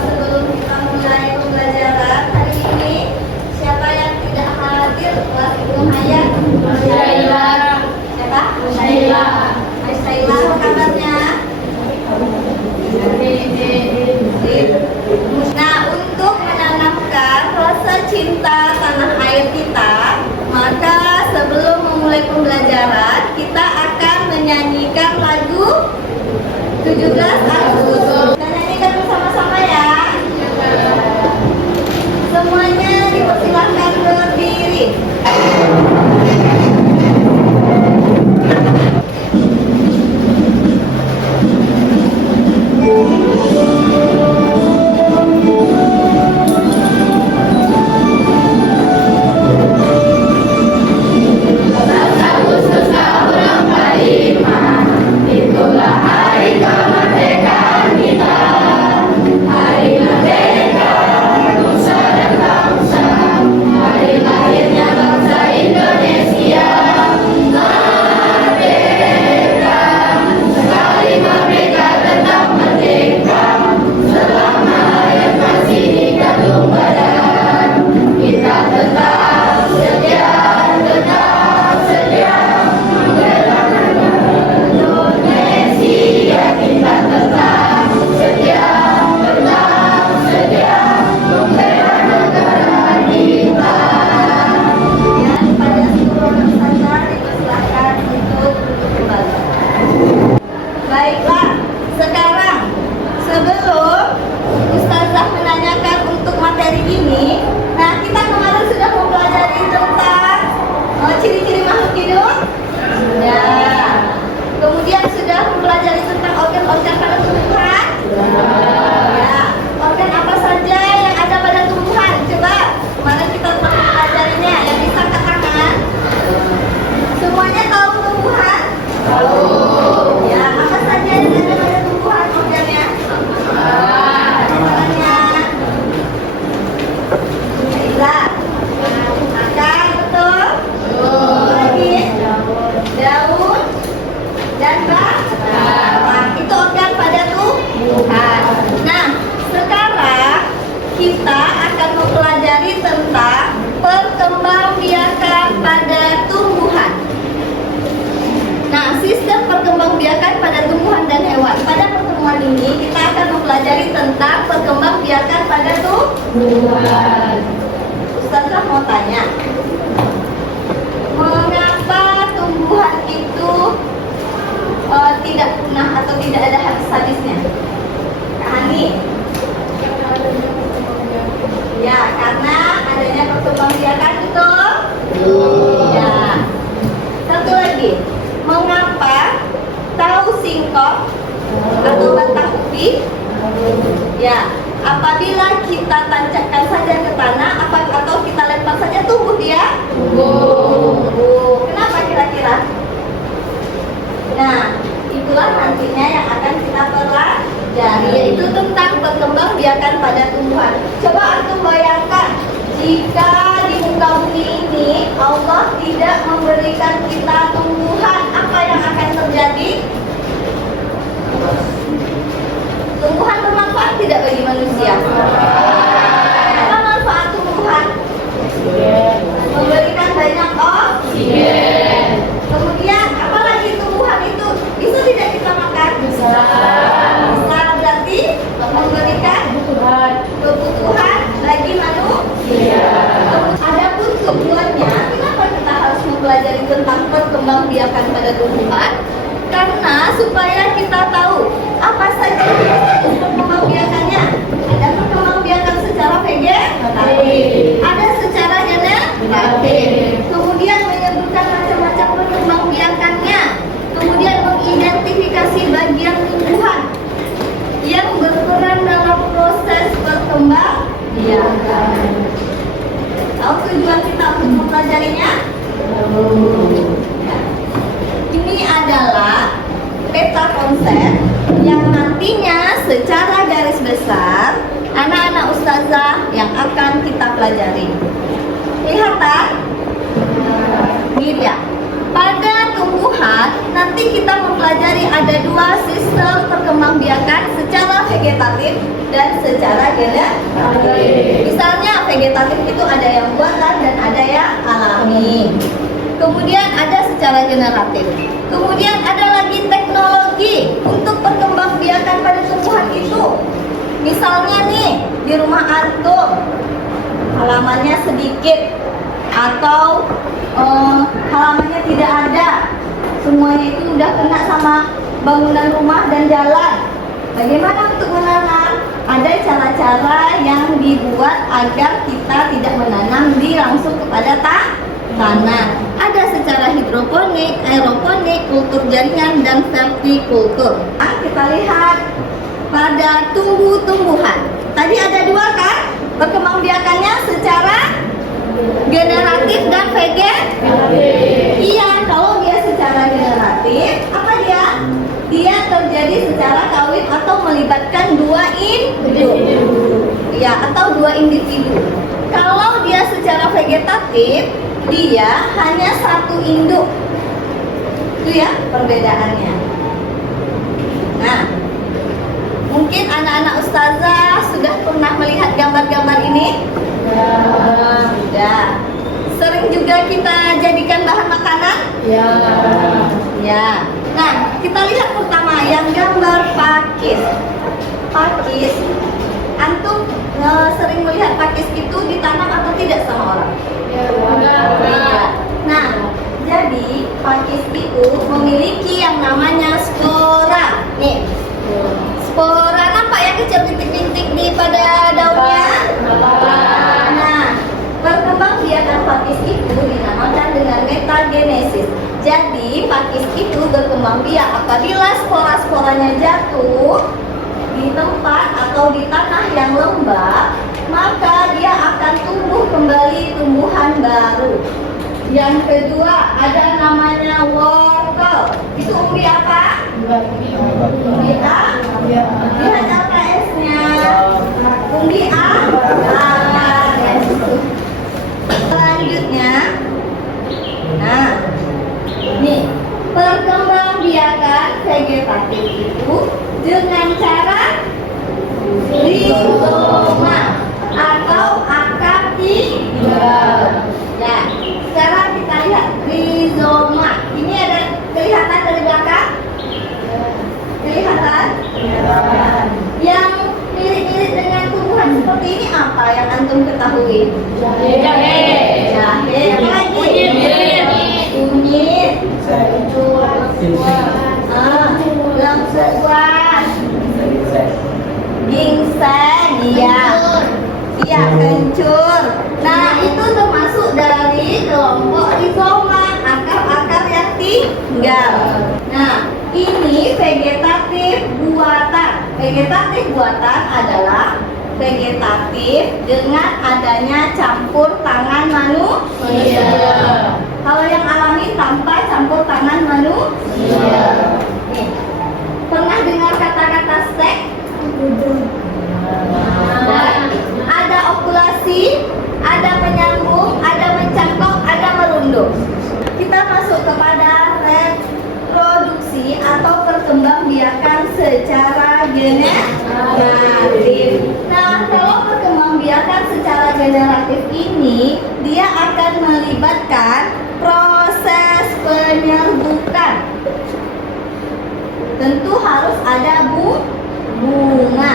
Sebelum kita mulai pembelajaran hari ini, siapa yang tidak hadir kelas Ibu Hayat? Siapa? Mas Syaila, apa kabarnya? Nah, untuk menanamkan rasa cinta tanah air kita, maka sebelum memulai pembelajaran, kita akan menyanyikan lagu 17 Agustus. Kita nyanyikan bersama-sama ya. Semuanya dipersilakan berdiri. Baiklah, sekarang sebelum Ustazah menanyakan untuk materi ini, nah kita kemarin sudah mempelajari tentang ciri-ciri makhluk hidup. Ya. Kemudian sudah mempelajari tentang organ-organ pada tumbuhan. Ya. Organ apa saja yang ada pada tumbuhan? Coba kemarin kita mempelajarinya. Yang bisa angkat tangan. Semuanya tahu tumbuhan? Tahu. Ya, apa saja yang ada pada tumbuhan organnya? Organnya Baiklah. Akar, betul? Lagi daun dan batang. Itu organ pada tumbuhan. Nah, sekarang kita akan mempelajari tentang perkembangbiakan pada tumbuhan. Nah, sistem perkembangbiakan pada tumbuhan dan hewan. Pada pertemuan ini kita akan mempelajari tentang perkembangbiakan pada tumbuhan. Ustazah mau tanya, mengapa tumbuhan itu tidak punah atau tidak ada habis-habisnya? Kak Hani? Ya, karena adanya perkembangbiakan, betul? Ya. Satu lagi, mengapa tahu singkong atau batang ubi? Ya, apabila kita tancapkan saja ke tanah atau kita lempar saja, tumbuh dia? Tumbuh. Kenapa kira-kira? Nah, itulah nantinya yang akan kita pelajari, yaitu tentang perkembangbiakan pada tumbuhan. Coba antum bayangkan, jika di muka bumi ini Allah tidak memberikan kita tumbuhan, apa yang akan terjadi? Tumbuhan bermanfaat tidak bagi manusia? Apa manfaat tumbuhan? Memberikan banyak oksigen. Kemudian apalagi tumbuhan itu bisa tidak kita makan? Bisa. Berarti memberikan kebutuhan bagi manusia. Adapun tujuannya, kenapa kita harus mempelajari tentang perkembangbiakan pada tumbuhan? Karena supaya kita tahu apa saja perkembangbiakannya. Ada perkembangbiakan secara vegetatif, ada secara genetatif. Kemudian menyebutkan macam-macam perkembangbiakannya. Kemudian mengidentifikasi bagian tumbuhan yang berperan dalam proses perkembangbiakan. Tahu tujuan kita untuk mempelajarinya? Ini adalah peta konsep yang nantinya secara garis besar anak-anak ustazah yang akan kita pelajari. Kelihatan? Mirip ya? Pada tumbuhan, dua sistem perkembangbiakan secara vegetatif dan secara generatif. Misalnya vegetatif itu ada yang buatan dan ada yang alami. Kemudian ada secara generatif. Kemudian ada lagi teknologi untuk perkembangbiakan pada tumbuhan itu. Misalnya nih di rumah antum halamannya sedikit atau halamannya tidak ada, semuanya itu udah kena sama bangunan rumah dan jalan. Bagaimana untuk menanam? Ada cara-cara yang dibuat agar kita tidak menanam di langsung kepada tanah. Ada secara hidroponik, aeroponik, kultur jaringan, dan vertikultur. Nah, kita lihat pada tumbuh-tumbuhan. Tadi ada dua kan? Perkembangbiakannya secara generatif dan vegetatif. Iya, kalau dia secara generatif, apa dia? Dia terjadi secara kawin atau melibatkan dua individu. Ya, atau dua individu. Kalau dia secara vegetatif, dia hanya satu induk. Itu ya perbedaannya. Nah, mungkin anak-anak ustazah sudah pernah melihat gambar-gambar ini? Sudah. Sering juga kita jadikan bahan makanan? Ya. Nah, kita lihat pertama yang gambar pakis. Pakis, antum sering melihat pakis itu ditanam atau tidak sama orang? Nah, jadi pakis itu memiliki yang namanya spora. Nih, spora nampak ya kecil bintik-bintik di pada daunnya. Nah, perkembangbiakan pakis itu dinamakan dengan metagenesis. Jadi pakis itu berkembang biak apabila spora-sporanya jatuh di tempat atau di tanah yang lembab, maka dia akan tumbuh kembali tumbuhan baru. Yang kedua ada namanya wortel. Itu umbi apa? Umbi A. Lihat LKS-nya. Umbi A. Selanjutnya, nah, nih perkembangbiakan vegetatif itu dengan cara rizoma atau akar tinggal. Ya, sekarang kita lihat rizoma. Ini ada kelihatan dari belakang? Kelihatan? Yang mirip-mirip dengan tumbuhan seperti ini apa yang antum ketahui? Jahe. Apa lagi? Kunyit. Lengkuas. Ginseng. Iya, kencur. Nah, itu termasuk dari kelompok rizoma, akar-akar yang tinggal. Nah, ini vegetatif buatan. Vegetatif buatan adalah vegetatif dengan adanya campur tangan manusia. Kalau yang alami tanpa campur tangan manusia. Nih, pernah dengar kata-kata seks? Ada okulasi, ada menyambung, ada mencangkok, ada merunduk. Kita masuk kepada reproduksi atau perkembangbiakan secara generatif. Nah, kalau perkembangbiakan secara generatif ini, dia akan melibatkan proses penyerbukan. Tentu harus ada bunga.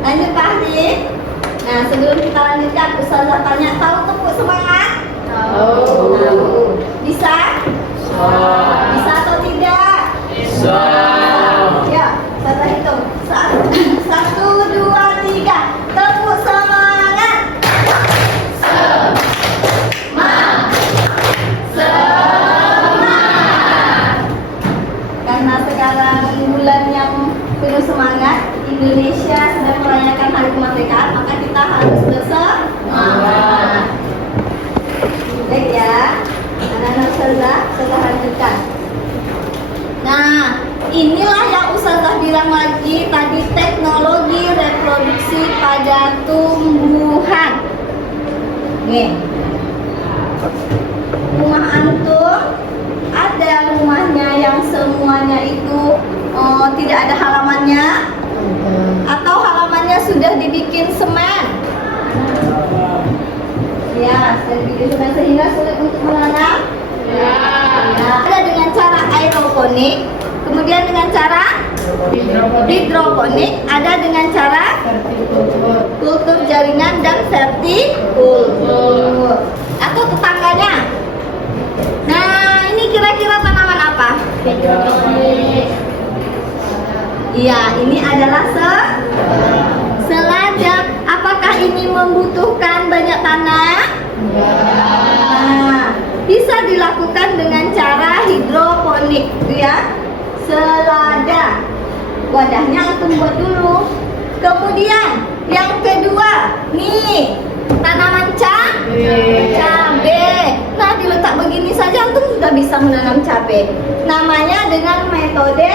Lanjut Pak Ahli. Nah, sebelum kita lanjutkan, Ustazah tanya, tahu tepuk semangat? Tahu. Bisa? Bisa atau tidak? Bisa. Ya, Ustazah hitung. 1, 2, 3. Tepuk semangat. Karena sekarang bulan yang penuh semangat, Indonesia sedang merayakan Hari Kemerdekaan, maka kita harus bersemangat. Baik ya, anak-anak ustazah, kita lanjutkan. Nah, inilah yang ustazah bilang lagi tadi, teknologi reproduksi pada tumbuhan. Nih, rumah antum ada rumahnya yang dari video sungai sehingga sulit untuk menanam? Ya. Ada dengan cara aeroponik, kemudian dengan cara hidroponik, ada dengan cara kultur jaringan dan vertikultur. Atau tetangganya. Nah, ini kira-kira tanaman apa? Iya, ini adalah selada. Apakah ini membutuhkan banyak tanah? Nah, bisa dilakukan dengan cara hidroponik, ya. Selada. Wadahnya antum buat dulu. Kemudian yang kedua, nih tanaman cabai. Nah, diletak begini saja antum sudah bisa menanam cabai. Namanya dengan metode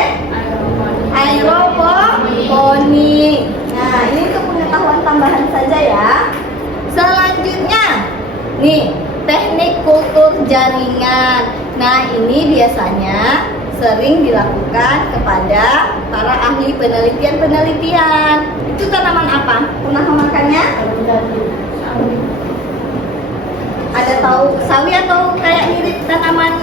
aeroponik. Nah, ini untuk pengetahuan tambahan saja ya. Selanjutnya, nih teknik kultur jaringan. Nah, ini biasanya sering dilakukan kepada para ahli penelitian. Itu tanaman apa? Pernah memakannya? Ada tahu sawi atau kayak mirip tanaman?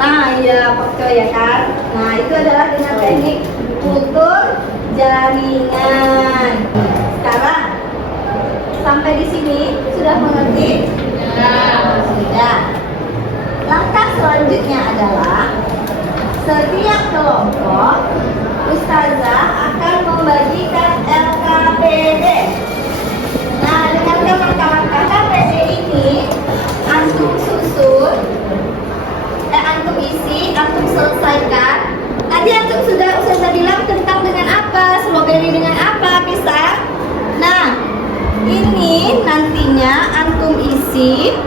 Nah, ya pakcoy ya kan. Nah, itu adalah dengan teknik kultur jaringan. Sekarang sampai di sini sudah mengerti? Sudah. Langkah selanjutnya adalah setiap kelompok ustazah akan membagikan LKPD. Nah, dengan langkah-langkah KPD ini antum susun, antum isi, antum selesaikan. Tadi antum sudah bilang tentang dengan apa, stroberi dengan apa, pisang. Nah, ini nantinya antum isi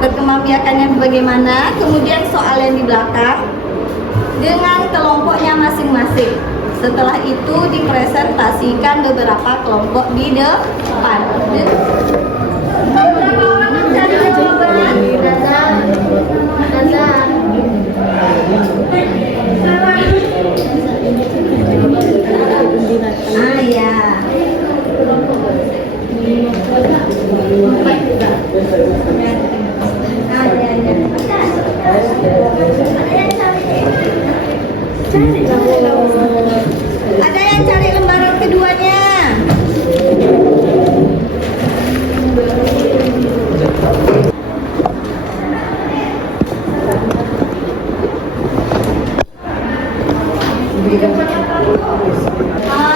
perkembangbiakannya bagaimana, kemudian soal yang di belakang dengan kelompoknya masing-masing. Setelah itu dipresentasikan beberapa kelompok di depan. Beberapa orang mencari jawaban. Ah ya. Ada yang cari lembaran keduanya.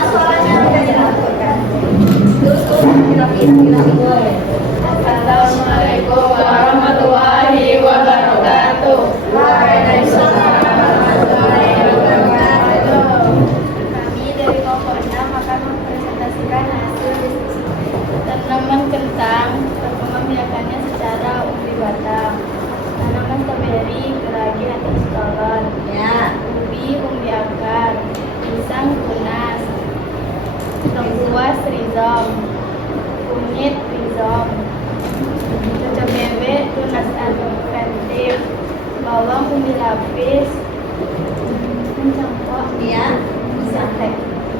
Suaranya udah dilakukan. Assalamualaikum warahmatullahi wabarakatuh. Waalaikumsalam warahmatullahi wabarakatuh. Kami dari kelompok 6 akan mempresentasikan hasil diskusi tanaman kentang, perkembangbiakannya secara umbi batang, tanaman stroberi, geragi atau stolon, Ya. umbi akar, pisang tunas, lengkuas rizom, kunyit rizom, cocok bebek tunas adventif, bawang umbi lapis, mencangkok, Ya. sate.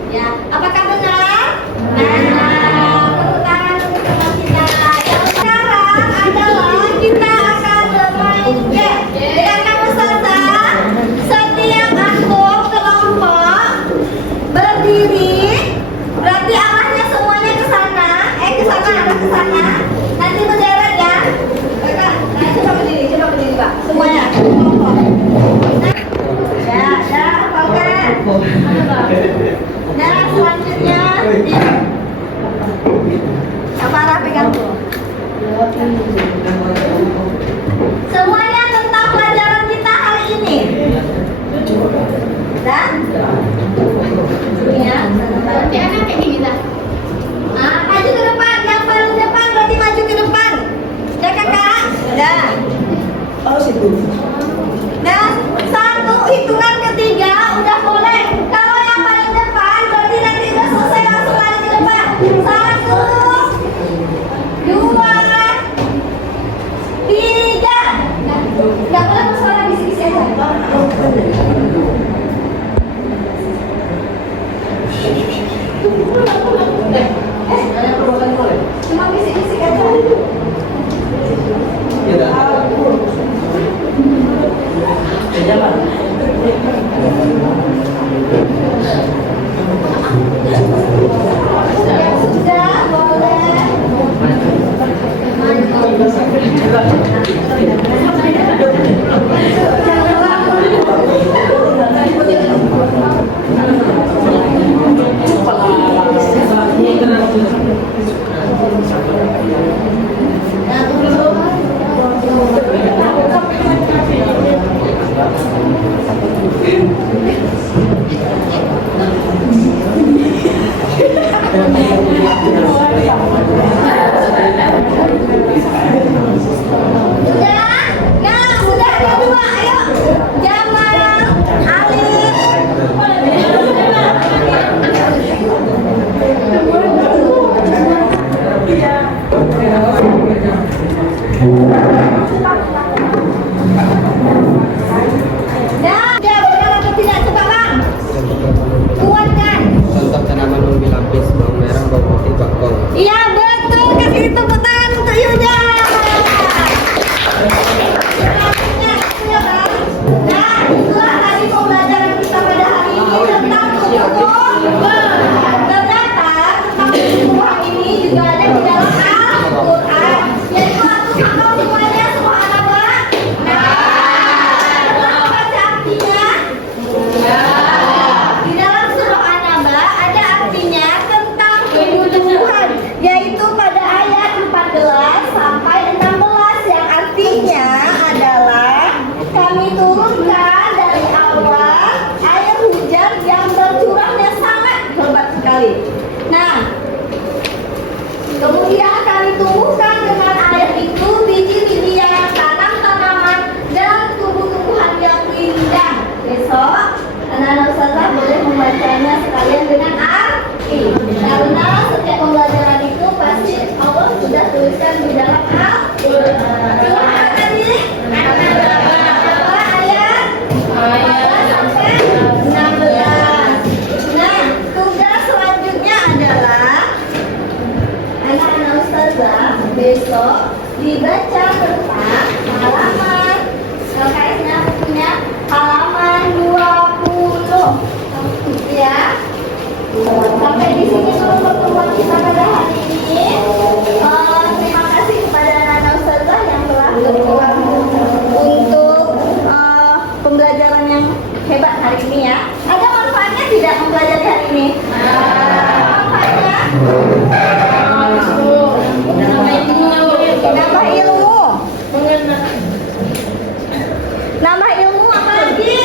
Ya. Apakah benar? Nah, tepuk tangan untuk teman kita. Yang sekarang adalah kita akan bermain game. Dengan kamu Ustazah, setiap antum kelompok berdiri, berarti arahnya semuanya ke sana. Ke sana. Nanti berderet ya. Kakak, nah coba berdiri Pak. Semuanya. Kelompok. Nah, ya, hafalkan. Nah, selanjutnya apa arah pegang tuh? Semuanya tentang pelajaran kita hari ini. Dan ya, Berarti anak kayak gini lah. maju ke depan. Yang paling depan berarti maju ke depan. Ya kakak. Dan satu hitungan ketiga udah boleh. Kalau yang paling depan berarti nanti udah selesai langsung lari ke depan. 1, 2, 3. Nggak boleh bersuara bisik-bisik aja. Cuma bisik-bisik aja. Kemudian kami tumbuhkan dengan air itu biji-biji yang tanaman dan tumbuh-tumbuhan yang indah. Besok anak-anak ustazah boleh membacanya sekalian dengan arti. Karena setiap pembelajaran itu pasti Allah sudah tuliskan di dalam Al-Quran. Surah tadi apa ayat 14 sampai 16. Nah, tugas selanjutnya adalah anak-anak ustazah besok dibaca tentang halaman LKS-nya punya halaman 20 ya. Sampai di sini dulu pertemuan kita pada hari ini. Terima kasih kepada anak-anak ustazah yang telah berjuang untuk pembelajaran yang hebat hari ini ya. Ada manfaatnya tidak mempelajari hari ini? Manfaatnya? Nambah ilmu. Nambah ilmu apa lagi?